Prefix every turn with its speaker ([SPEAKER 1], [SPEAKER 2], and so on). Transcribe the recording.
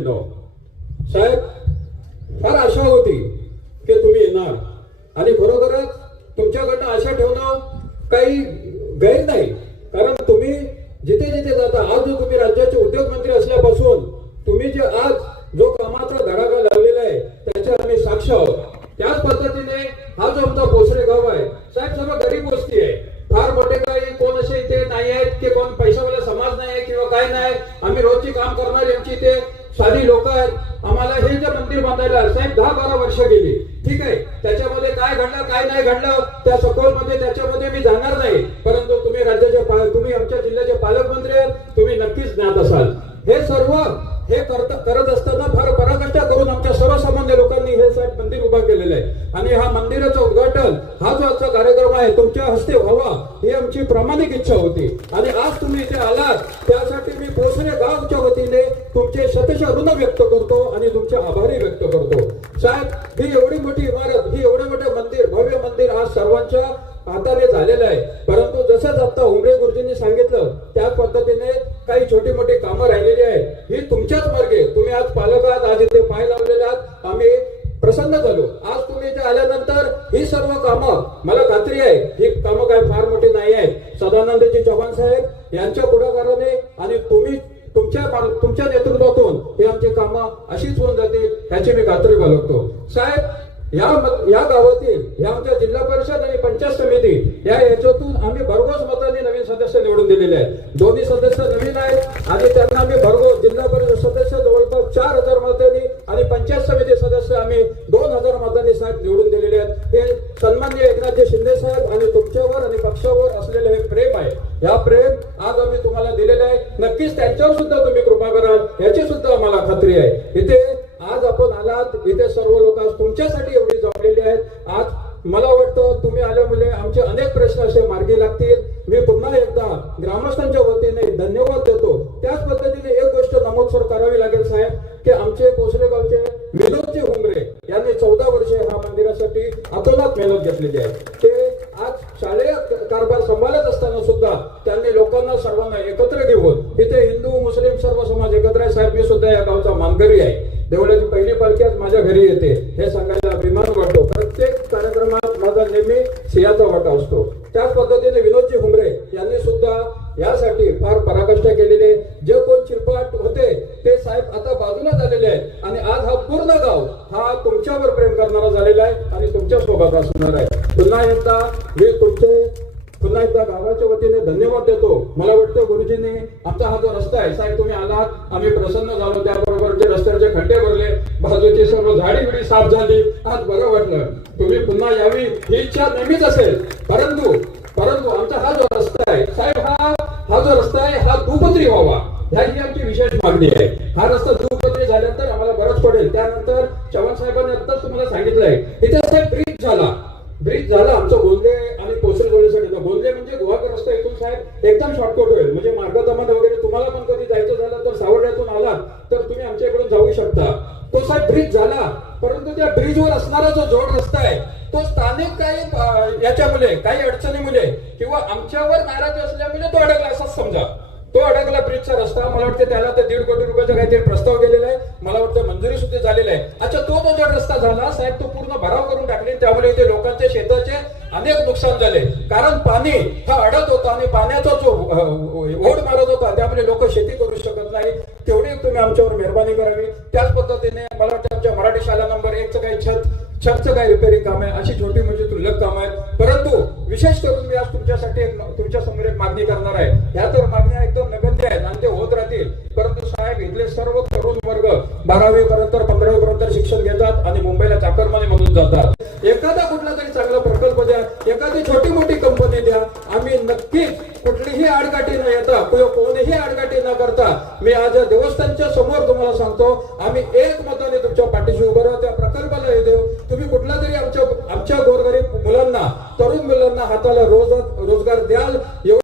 [SPEAKER 1] No. साहेब फार आशा होती की तुम्ही येणार. आणि खरोखरच तुमच्याकडनं आशा ठेवणं काही गैर नाही. कारण तुम्ही जिथे जिथे जाता आज जो तुम्ही राज्याचे उद्योगमंत्री असल्यापासून तुम्ही जे आज जो कामाचा धडाका लावलेला आहे त्याच्या आम्ही साक्ष आहोत. त्याच पद्धतीने हा जो आमचा पोसरे गाव आहे साहेब सर्व गरीब वस्ती आहे. फार मोठे काही कोण असे इथे नाही आहेत की कोण पैशावाला समाज नाही आहे किंवा काय नाही. आम्ही रोजची काम करणारी आमची इथे साधी लोक आहेत. आम्हाला हे जे मंदिर बांधायला साहेब दहा बारा वर्ष गेली. ठीक आहे त्याच्यामध्ये काय घडलं काय नाही घडलं त्या सखोलमध्ये त्याच्यामध्ये मी जाणार नाही. परंतु तुम्ही राज्याचे तुम्ही आमच्या जिल्ह्याचे पालकमंत्री आहात तुम्ही नक्कीच ज्ञात असाल. हे सर्व हे करत करत असताना फार पराकष्ट करून आमच्या सर्वसामान्य लोकांनी हे साहेब मंदिर उभा केलेलं आहे. आणि हा मंदिराचं उद्घाटन हा जो आजचा कार्यक्रम आहे तुमच्या हस्ते व्हावा ही आमची प्रामाणिक इच्छा होती. आणि आज तुम्ही इथे आलात त्यासाठी मी पोसरे गावच्या वतीने? तुमचे शतश ऋण व्यक्त करतो आणि तुमचे आभारी व्यक्त करतो. साहेब ही एवढी मोठी इमारत ही एवढे मोठं मंदिर भव्य मंदिर आज सर्वांच्या हाताने झालेलं आहे. परंतु जसंच आता उमरे गुरुजींनी सांगितलं त्याच पद्धतीने काही छोटी मोठी कामं राहिलेली आहेत. ही तुमच्याच मार्गे तुम्ही आज पालक आहात आज इथे पाय लावलेले आहात आम्ही प्रसन्न झालो. आज तुम्ही इथे आल्यानंतर ही सर्व कामं मला खात्री आहे ही कामं काय फार मोठी नाही आहेत. सदानंदजी चव्हाण साहेब यांच्या पुढाकाराने आणि तुम्ही तुमच्या तुमच्या नेतृत्वातून हे आमची कामं अशीच होऊन जातील ह्याची मी खात्री बाळगतो. साहेब या या गावातील या आमच्या जिल्हा परिषद आणि पंचायत समिती या याच्यातून आम्ही भरघोस मतांनी नवीन सदस्य निवडून दिलेले आहेत. दोन्ही सदस्य नवीन आहेत आणि त्यांना आम्ही भरघोस जिल्हा परिषद सदस्य जवळपास चार हजार मतांनी आणि पंचायत समिती सदस्य आम्ही दोन हजार मतांनी साहेब निवडून दिलेले आहेत. हे सन्मान्य एकनाथजी शिंदे साहेब आणि तुमच्यावर आणि पक्षावर असलेले हे प्रेम आहे. या प्रेम आज आम्ही तुम्हाला दिलेले आहे. नक्कीच त्यांच्यावर सुद्धा तुम्ही कृपा कराल याची सुद्धा आम्हाला खात्री आहे. इथे आज आपण आलात. इथे सर्व लोक आज तुमच्यासाठी एवढी जमलेली आहेत. आज मला वाटतं तुम्ही आल्यामुळे आमचे अनेक प्रश्न असे मार्गी लागतील. मी पुन्हा एकदा ग्रामस्थांच्या वतीने धन्यवाद देतो. त्याच पद्धतीने एक गोष्ट नमूद सर करावी लागेल साहेब की आमचे कोसरेगावचे विनोदजी हुंगरे यांनी चौदा वर्षे ह्या मंदिरासाठी अतोनात मेहनत घेतलेली आहे. ते कारभार सांभाळत असताना सुद्धा त्यांनी लोकांना सर्वांना एकत्र घेऊन इथे हिंदू मुस्लिम सर्व समाज एकत्र आहे. साहेब मी सुद्धा या गावचा मानकरी आहे. देवळाची पहिली पालखी आज माझ्या घरी येते. हे सांगायला अभिमान वाटतो. प्रत्येक कार्यक्रमात माझा नेहमी सिंहाचा वाटा असतो. त्याच पद्धतीने विनोदजी हुमरे यांनी सुद्धा यासाठी फार पराकष्ट केलेले जे कोण चिरपाट होते ते साहेब आता बाजूला झालेले आहेत. आणि आज हा पूर्ण गाव हा तुमच्यावर प्रेम करणारा झालेला आहे आणि तुमच्यासोबत असणार आहे. पुन्हा एकदा मी तुमचे पुन्हा एकदा गावाच्या वतीने धन्यवाद देतो. मला वाटतं गुरुजींनी आमचा हा जो रस्ता आहे साहेब तुम्ही आलात आम्ही प्रसन्न झालो. त्याबरोबर जे रस्त्याचे खड्डे भरले बाजूची सर्व झाडी बिडी साफ झाली. आज बरं वाटलं. तुम्ही पुन्हा यावी ही इच्छा नेहमीच असेल. परंतु परंतु आमचा हा जो रस्ता आहे साहेब हा हा जो रस्ता आहे हा दुपत्री व्हावा. ह्याची आमची विशेष मागणी आहे. हा रस्ता दुपत्री झाल्यानंतर आम्हाला बरंच पडेल. त्यानंतर चव्हाण साहेबांनी आत्ताच तुम्हाला सांगितलंय. इथे साहेब ब्रिज झाला. ब्रिज झाला. आमचं गोंदे आणि कोसरी जोडीसाठी म्हणजे गुहागर रस्ता इथून साहेब. एकदम शॉर्टकट होईल. म्हणजे मार्गदमन वगैरे तुम्हाला पण कधी जायचं झालं तर सावर्ड्यातून आला तर तुम्ही आमच्या इकडून जाऊ शकता. तो साहेब ब्रिज झाला. परंतु त्या ब्रिजवर असणारा जो जोड रस्ता आहे तो स्थानिक काही याच्यामुळे काही अडचणीमुळे किंवा आमच्यावर नाराज असल्यामुळे तो अडकला. असंच समजा. तो अडकला ब्रिजचा रस्ता. मला वाटतं त्याला तर दीड कोटी रुपयाचा काहीतरी प्रस्ताव गेलेला आहे. मला वाटतं मंजुरी सुद्धा झालेला आहे. अच्छा तो तो जो रस्ता झाला साहेब तो पूर्ण भराव करून टाकले. त्यामुळे इथे लोकांच्या शेताचे अनेक नुकसान झाले. कारण पाणी हा अडत होता आणि पाण्याचा जो ओढ मारत होता त्यामुळे लोक शेती करू शकत नाही. तेवढी तुम्ही आमच्यावर मेहरबानी करावी. त्याच पद्धतीने मला वाटतं आमच्या मराठी शाळा नंबर एकचं काही छत छतचं काही रिपेअरिंग काम आहे. अशी छोटी म्हणजे तुल्लक काम आहे परंतु विशेष करून मी आज तुमच्यासाठी एक तुमच्यासमोर एक मागणी करणार आहे. ह्या तर मागण्या एकदम नगण्य आहेत आणि ते होत राहतील. परंतु साहेब इथले सर्व तरुण वर्ग बारावी पर्यंत पंधरावी पर्यंत शिक्षण घेतात आणि मुंबईला चाकरमाने म्हणून जातात. एखादा कुठला तरी चांगला प्रकल्प द्या एखादी छोटी मोठी कंपनी द्या. आम्ही नक्कीच कुठलीही आडकाठी न येता किंवा कोणीही आडकाठी न करता मी आज देवस्थानच्या समोर तुम्हाला सांगतो आम्ही एक मताने तुमच्या पाठीशी उभं राहतो. कुठला तरी